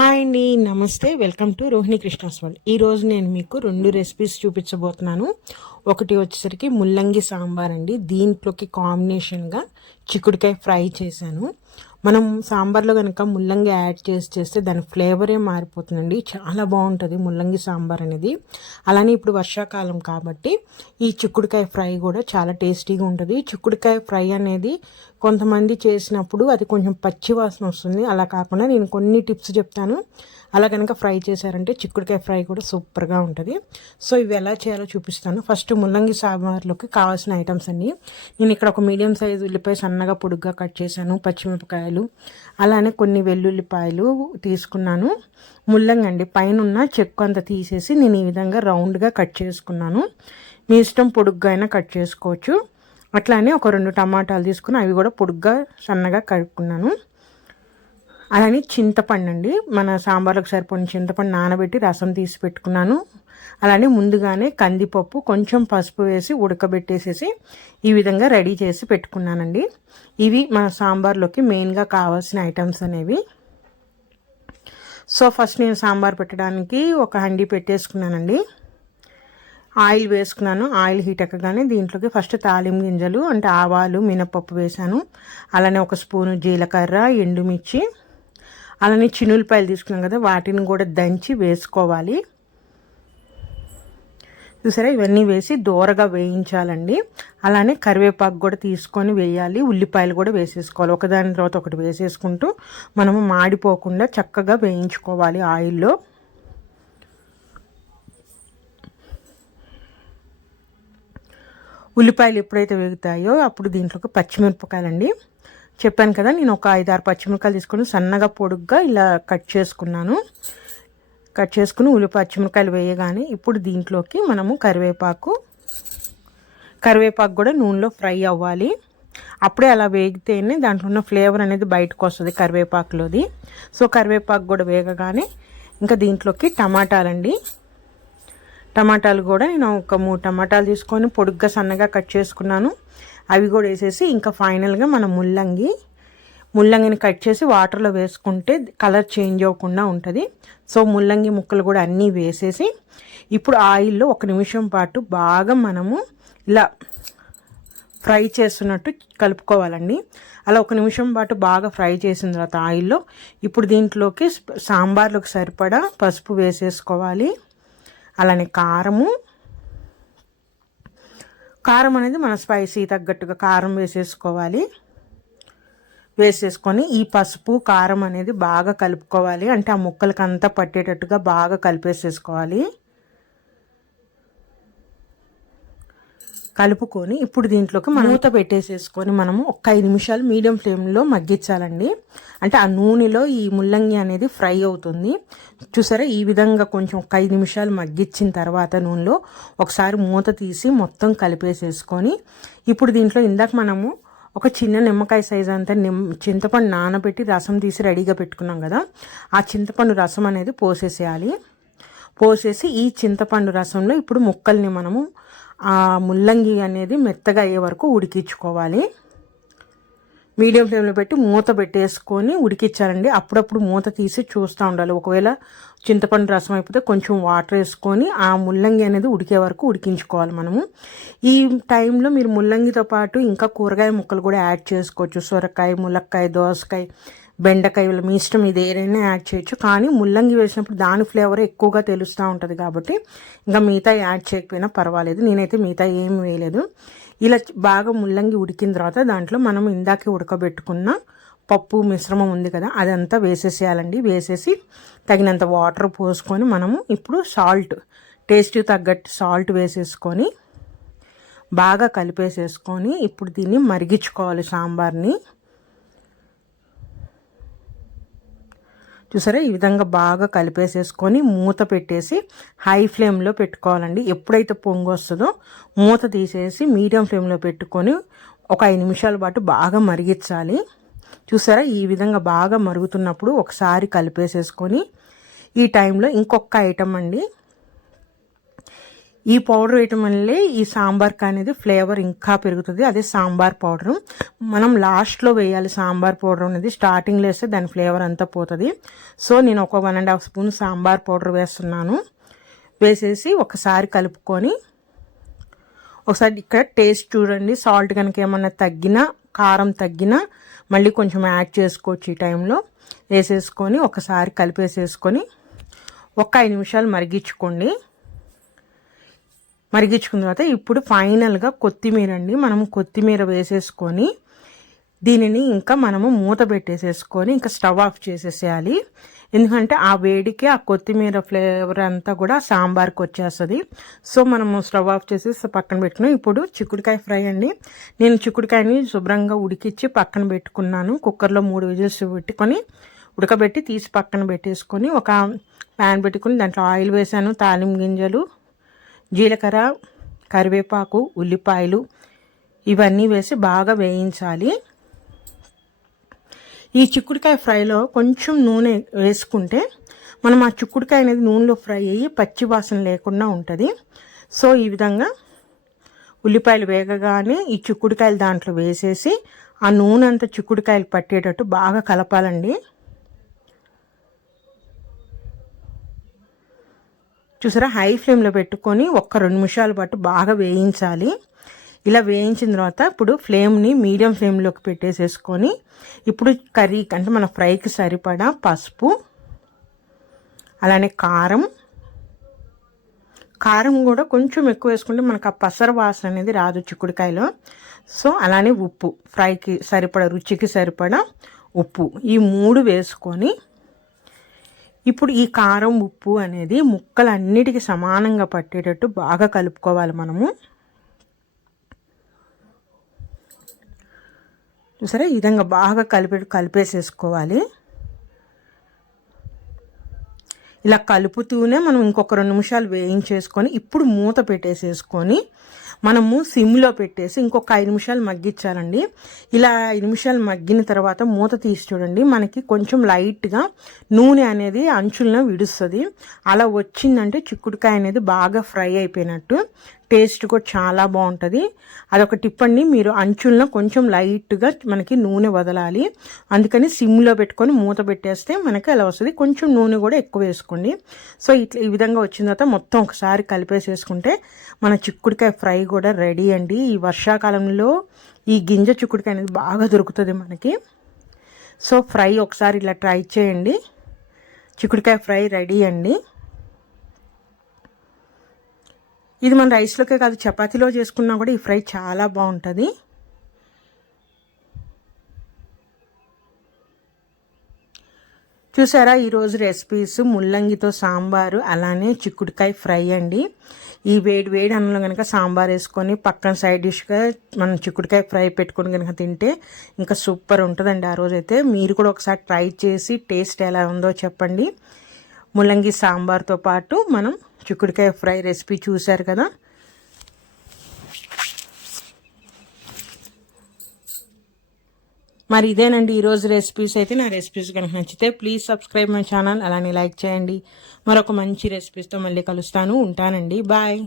Hi అండి, నమస్తే. Welcome to Rohini Krishna's world. ఈరోజు నేను మీకు 2 రెసిపీస్ చూపించబోతున్నాను. ఒకటి వచ్చేసరికి ముల్లంగి సాంబార్ అండి. దీంట్లోకి కాంబినేషన్గా చిక్కుడుకాయ ఫ్రై చేశాను. మనం సాంబార్లో కనుక ముల్లంగి యాడ్ చేస్తే దాని ఫ్లేవరే మారిపోతుందండి. చాలా బాగుంటుంది ముల్లంగి సాంబార్ అనేది. అలానే ఇప్పుడు వర్షాకాలం కాబట్టి ఈ చిక్కుడుకాయ ఫ్రై కూడా చాలా టేస్టీగా ఉంటుంది. చిక్కుడుకాయ ఫ్రై అనేది కొంతమంది చేసినప్పుడు అది కొంచెం పచ్చి వాసన వస్తుంది. అలా కాకుండా నేను కొన్ని టిప్స్ చెప్తాను. అలా కనుక ఫ్రై చేశారంటే చిక్కుడుకాయ ఫ్రై కూడా సూపర్గా ఉంటుంది. సో ఇవి ఎలా చేయాలో చూపిస్తాను. ఫస్ట్ ముల్లంగి సాంబార్లోకి కావాల్సిన ఐటమ్స్ అన్నీ నేను ఇక్కడ ఒక మీడియం సైజు ఉల్లిపాయ సన్నగా పొడుగ్గా కట్ చేశాను, పచ్చిమిరపకాయలు, అలానే కొన్ని వెల్లుల్లిపాయలు తీసుకున్నాను. ముల్లంగి అండి, పైన ఉన్న చెక్కు అంతా తీసేసి నేను ఈ విధంగా రౌండ్గా కట్ చేసుకున్నాను. మీ ఇష్టం పొడుగ్గా అయినా కట్ చేసుకోవచ్చు. అట్లానే ఒక 2 టమాటాలు తీసుకుని అవి కూడా పొడుగ్గా సన్నగా కడుక్కున్నాను. అలానే చింతపండు అండి, మన సాంబార్లకు సరిపోయిన చింతపండు నానబెట్టి రసం తీసి పెట్టుకున్నాను. అలానే ముందుగానే కందిపప్పు కొంచెం పసుపు వేసి ఉడకబెట్టేసేసి ఈ విధంగా రెడీ చేసి పెట్టుకున్నానండి. ఇవి మన సాంబార్లోకి మెయిన్గా కావాల్సిన ఐటమ్స్ అనేవి. సో ఫస్ట్ నేను సాంబార్ పెట్టడానికి ఒక హండీ పెట్టేసుకున్నానండి. ఆయిల్ వేసుకున్నాను. ఆయిల్ హీట్ ఎక్కగానే దీంట్లోకి ఫస్ట్ తాలింపు గింజలు అంటే ఆవాలు, మినపప్పు వేసాను. అలానే ఒక స్పూను జీలకర్ర, ఎండుమిర్చి, అలానే చిన్నులపాయలు తీసుకున్నాం కదా, వాటిని కూడా దంచి వేసుకోవాలి. చూసారా, ఇవన్నీ వేసి దోరగా వేయించాలండి. అలానే కరివేపాకు కూడా తీసుకొని వేయాలి. ఉల్లిపాయలు కూడా వేసేసుకోవాలి. ఒకదాని తర్వాత ఒకటి వేసేసుకుంటూ మనము మాడిపోకుండా చక్కగా వేయించుకోవాలి ఆయిల్లో. ఉల్లిపాయలు ఎప్పుడైతే వేగుతాయో అప్పుడు దీంట్లోకి పచ్చిమిరపకాయలండి. చెప్పాను కదా, నేను ఒక 5-6 పచ్చిమిరపకాయలు తీసుకొని సన్నగా పొడుగ్గా ఇలా కట్ చేసుకున్నాను. కట్ చేసుకుని పచ్చిమిరపకాయలు వేయగానే ఇప్పుడు దీంట్లోకి మనము కరివేపాకు కూడా నూనెలో ఫ్రై అవ్వాలి. అప్పుడే అలా వేగితేనే దాంట్లో ఉన్న ఫ్లేవర్ అనేది బయటకు వస్తుంది కరివేపాకులోది. సో కరివేపాకు కూడా వేగగానే ఇంకా దీంట్లోకి టమాటాలు కూడా నేను ఒక 3 టమాటాలు తీసుకొని పొడుగ్గా సన్నగా కట్ చేసుకున్నాను. అవి కూడా వేసేసి ఇంకా ఫైనల్గా మనం ముల్లంగిని కట్ చేసి వాటర్లో వేసుకుంటే కలర్ చేంజ్ అవ్వకుండా ఉంటుంది. సో ముల్లంగి ముక్కలు కూడా అన్నీ వేసేసి ఇప్పుడు ఆయిల్లో 1 నిమిషం పాటు బాగా మనము ఇలా ఫ్రై చేస్తున్నట్టు కలుపుకోవాలండి. అలా 1 నిమిషం పాటు బాగా ఫ్రై చేసిన తర్వాత ఆయిల్లో ఇప్పుడు దీంట్లోకి సాంబార్లోకి సరిపడా పసుపు వేసేసుకోవాలి. అలానే కారం అనేది మన స్పైసీ తగ్గట్టుగా కారం వేసేసుకోవాలి. వేసేసుకొని ఈ పసుపు కారం అనేది బాగా కలుపుకోవాలి. అంటే ఆ ముక్కలకి అంతా పట్టేటట్టుగా బాగా కలిపేసేసుకోవాలి. కలుపుకొని ఇప్పుడు దీంట్లోకి మూత పెట్టేసేసుకొని మనము ఒక 5 నిమిషాలు మీడియం ఫ్లేమ్లో మగ్గించాలండి. అంటే ఆ నూనెలో ఈ ముల్లంగి అనేది ఫ్రై అవుతుంది. చూసారా, ఈ విధంగా కొంచెం ఒక 5 నిమిషాలు మగ్గించిన తర్వాత నూనెలో ఒకసారి మూత తీసి మొత్తం కలిపేసేసుకొని ఇప్పుడు దీంట్లో ఇందాక మనము ఒక చిన్న నిమ్మకాయ సైజు అంతా చింతపండు నానబెట్టి రసం తీసి రెడీగా పెట్టుకున్నాం కదా, ఆ చింతపండు రసం అనేది పోసేసేయాలి. పోసేసి ఈ చింతపండు రసంలో ఇప్పుడు ముక్కల్ని మనము ఆ ముల్లంగి అనేది మెత్తగా అయ్యే వరకు ఉడికించుకోవాలి. మీడియం ఫ్లేమ్లో పెట్టి మూత పెట్టేసుకొని ఉడికించాలండి. అప్పుడప్పుడు మూత తీసి చూస్తూ ఉండాలి. ఒకవేళ చింతపండు రసం అయిపోతే కొంచెం వాటర్ వేసుకొని ఆ ముల్లంగి అనేది ఉడికే వరకు ఉడికించుకోవాలి మనము. ఈ టైంలో మీరు ముల్లంగితో పాటు ఇంకా కూరగాయ ముక్కలు కూడా యాడ్ చేసుకోవచ్చు. సొరకాయ, ములక్కాయ, దోసకాయ, బెండకాయ, మీ ఇష్టం, ఇది ఏదైనా యాడ్ చేయొచ్చు. కానీ ముల్లంగి వేసినప్పుడు దాని ఫ్లేవర్ ఎక్కువగా తెలుస్తూ ఉంటుంది కాబట్టి ఇంకా మిగతా యాడ్ చేయకపోయినా పర్వాలేదు. నేనైతే మిగతా ఏమి వేయలేదు. ఇలా బాగా ముల్లంగి ఉడికిన తర్వాత దాంట్లో మనం ఇందాకే ఉడకబెట్టుకున్న పప్పు మిశ్రమం ఉంది కదా, అదంతా వేసేసేయాలండి. వేసేసి తగినంత వాటర్ పోసుకొని మనము ఇప్పుడు టేస్ట్కి తగ్గట్టు సాల్ట్ వేసేసుకొని బాగా కలిపేసేసుకొని ఇప్పుడు దీన్ని మరిగించుకోవాలి సాంబార్ని. చూసారా, ఈ విధంగా బాగా కలిపేసేసుకొని మూత పెట్టేసి హై ఫ్లేమ్లో పెట్టుకోవాలండి. ఎప్పుడైతే పొంగు వస్తుందో మూత తీసేసి మీడియం ఫ్లేమ్లో పెట్టుకొని ఒక 5 నిమిషాల పాటు బాగా మరిగించాలి. చూసారా, ఈ విధంగా బాగా మరుగుతున్నప్పుడు ఒకసారి కలిపేసేసుకొని ఈ టైంలో ఇంకొక ఐటమ్ అండి. ఈ పౌడర్ వేయటం వల్లే ఈ సాంబార్కి అనేది ఫ్లేవర్ ఇంకా పెరుగుతుంది. అదే సాంబార్ పౌడరు మనం లాస్ట్లో వేయాలి. సాంబార్ పౌడర్ అనేది స్టార్టింగ్లో వేస్తే దాని ఫ్లేవర్ అంతా పోతుంది. సో నేను ఒక 1.5 స్పూన్ సాంబార్ పౌడర్ వేస్తున్నాను. వేసేసి ఒకసారి కలుపుకొని ఒకసారి ఇక్కడ టేస్ట్ చూడండి. సాల్ట్ కనుక ఏమన్నా తగ్గినా, కారం తగ్గినా మళ్ళీ కొంచెం యాడ్ చేసుకోవచ్చు. ఈ టైంలో వేసేసుకొని ఒకసారి కలిపేసేసుకొని ఒక 5 నిమిషాలు మరిగించుకోండి. మరిగించుకున్న తర్వాత ఇప్పుడు ఫైనల్గా కొత్తిమీర అండి. మనము కొత్తిమీర వేసేసుకొని దీనిని ఇంకా మనము మూత పెట్టేసేసుకొని ఇంకా స్టవ్ ఆఫ్ చేసేసేయాలి. ఎందుకంటే ఆ వేడికి ఆ కొత్తిమీర ఫ్లేవర్ అంతా కూడా సాంబార్కి వచ్చేస్తుంది. సో మనము స్టవ్ ఆఫ్ చేసి పక్కన పెట్టుకున్నాం. ఇప్పుడు చిక్కుడుకాయ ఫ్రై అండి. నేను చిక్కుడుకాయని శుభ్రంగా ఉడికిచ్చి పక్కన పెట్టుకున్నాను. కుక్కర్లో 3 విజిల్స్ పెట్టుకొని ఉడకబెట్టి తీసి పక్కన పెట్టేసుకొని ఒక ప్యాన్ పెట్టుకుని దాంట్లో ఆయిల్ వేసాను. తాలింపు గింజలు, జీలకర్ర, కరివేపాకు, ఉల్లిపాయలు ఇవన్నీ వేసి బాగా వేయించాలి. ఈ చిక్కుడుకాయ ఫ్రైలో కొంచెం నూనె వేసుకుంటే మనం ఆ చిక్కుడుకాయ అనేది నూనెలో ఫ్రై అయ్యి పచ్చి వాసన లేకుండా ఉంటుంది. సో ఈ విధంగా ఉల్లిపాయలు వేగగానే ఈ చిక్కుడుకాయలు దాంట్లో వేసేసి ఆ నూనె అంతా చిక్కుడుకాయలు పట్టేటట్టు బాగా కలపాలండి. చూసారా, హై ఫ్లేమ్లో పెట్టుకొని 1-2 నిమిషాల పాటు బాగా వేయించాలి. ఇలా వేయించిన తర్వాత ఇప్పుడు ఫ్లేమ్ని మీడియం ఫ్లేమ్లోకి పెట్టేసేసుకొని ఇప్పుడు కర్రీ అంటే మన ఫ్రైకి సరిపడా పసుపు, అలానే కారం కూడా కొంచెం ఎక్కువ వేసుకుంటే మనకు ఆ పసర వాసన అనేది రాదు చిక్కుడుకాయలో. సో అలానే ఉప్పు, ఫ్రైకి సరిపడా రుచికి సరిపడా ఉప్పు, ఈ 3 వేసుకొని ఇప్పుడు ఈ కారం, ఉప్పు అనేది ముక్కలన్నిటికీ సమానంగా పట్టేటట్టు బాగా కలుపుకోవాలి మనము. సరే, ఈ విధంగా బాగా కలిపేసేసుకోవాలి. ఇలా కలుపుతూనే మనం ఇంకొక 2 నిమిషాలు వేయించేసుకొని ఇప్పుడు మూత పెట్టేసేసుకొని మనము సిమ్లో పెట్టేసి ఇంకొక 5 నిమిషాలు మగ్గించాలండి. ఇలా 5 నిమిషాలు మగ్గిన తర్వాత మూత తీసి చూడండి, మనకి కొంచెం లైట్గా నూనె అనేది అంచులను విడుస్తుంది. అలా వచ్చిందంటే చిక్కుడుకాయ అనేది బాగా ఫ్రై అయిపోయినట్టు. టేస్ట్ కూడా చాలా బాగుంటుంది. అదొక టిప్ అండి. మీరు అంచులను కొంచెం లైట్గా మనకి నూనె వదలాలి. అందుకని సిమ్లో పెట్టుకొని మూత పెట్టేస్తే మనకి అలా వస్తుంది. కొంచెం నూనె కూడా ఎక్కువ వేసుకోండి. సో ఇట్లా ఈ విధంగా వచ్చిన తర్వాత మొత్తం ఒకసారి కలిపేసేసుకుంటే మన చిక్కుడుకాయ ఫ్రై కూడా రెడీ అండి. ఈ వర్షాకాలంలో ఈ గింజ చిక్కుడుకాయ అనేది బాగా దొరుకుతుంది మనకి. సో ఫ్రై ఒకసారి ఇలా ట్రై చేయండి. చిక్కుడుకాయ ఫ్రై రెడీ అండి. ఇది మన రైస్లోకే కాదు, చపాతీలో చేసుకున్నా కూడా ఈ ఫ్రై చాలా బాగుంటుంది. చూసారా, ఈరోజు రెసిపీస్ ముల్లంగితో సాంబారు, అలానే చిక్కుడుకాయ ఫ్రై అండి. ఈ వేడి అన్నంలో కనుక సాంబార్ వేసుకొని పక్కన సైడ్ డిష్గా మనం చిక్కుడుకాయ ఫ్రై పెట్టుకొని కనుక తింటే ఇంకా సూపర్ ఉంటుందండి. ఆ రోజైతే మీరు కూడా ఒకసారి ట్రై చేసి టేస్ట్ ఎలా ఉందో చెప్పండి. ముల్లంగి సాంబార్తో పాటు మనం చిక్కుడుకాయ ఫ్రై రెసిపీ చూశారు కదా. మరి ఇదేనండి ఈరోజు రెసిపీస్. అయితే నా రెసిపీస్ కనుక నచ్చితే ప్లీజ్ సబ్స్క్రైబ్ మై ఛానల్, అలానే లైక్ చేయండి. మరొక మంచి రెసిపీస్తో మళ్ళీ కలుస్తాను. ఉంటానండి. బాయ్.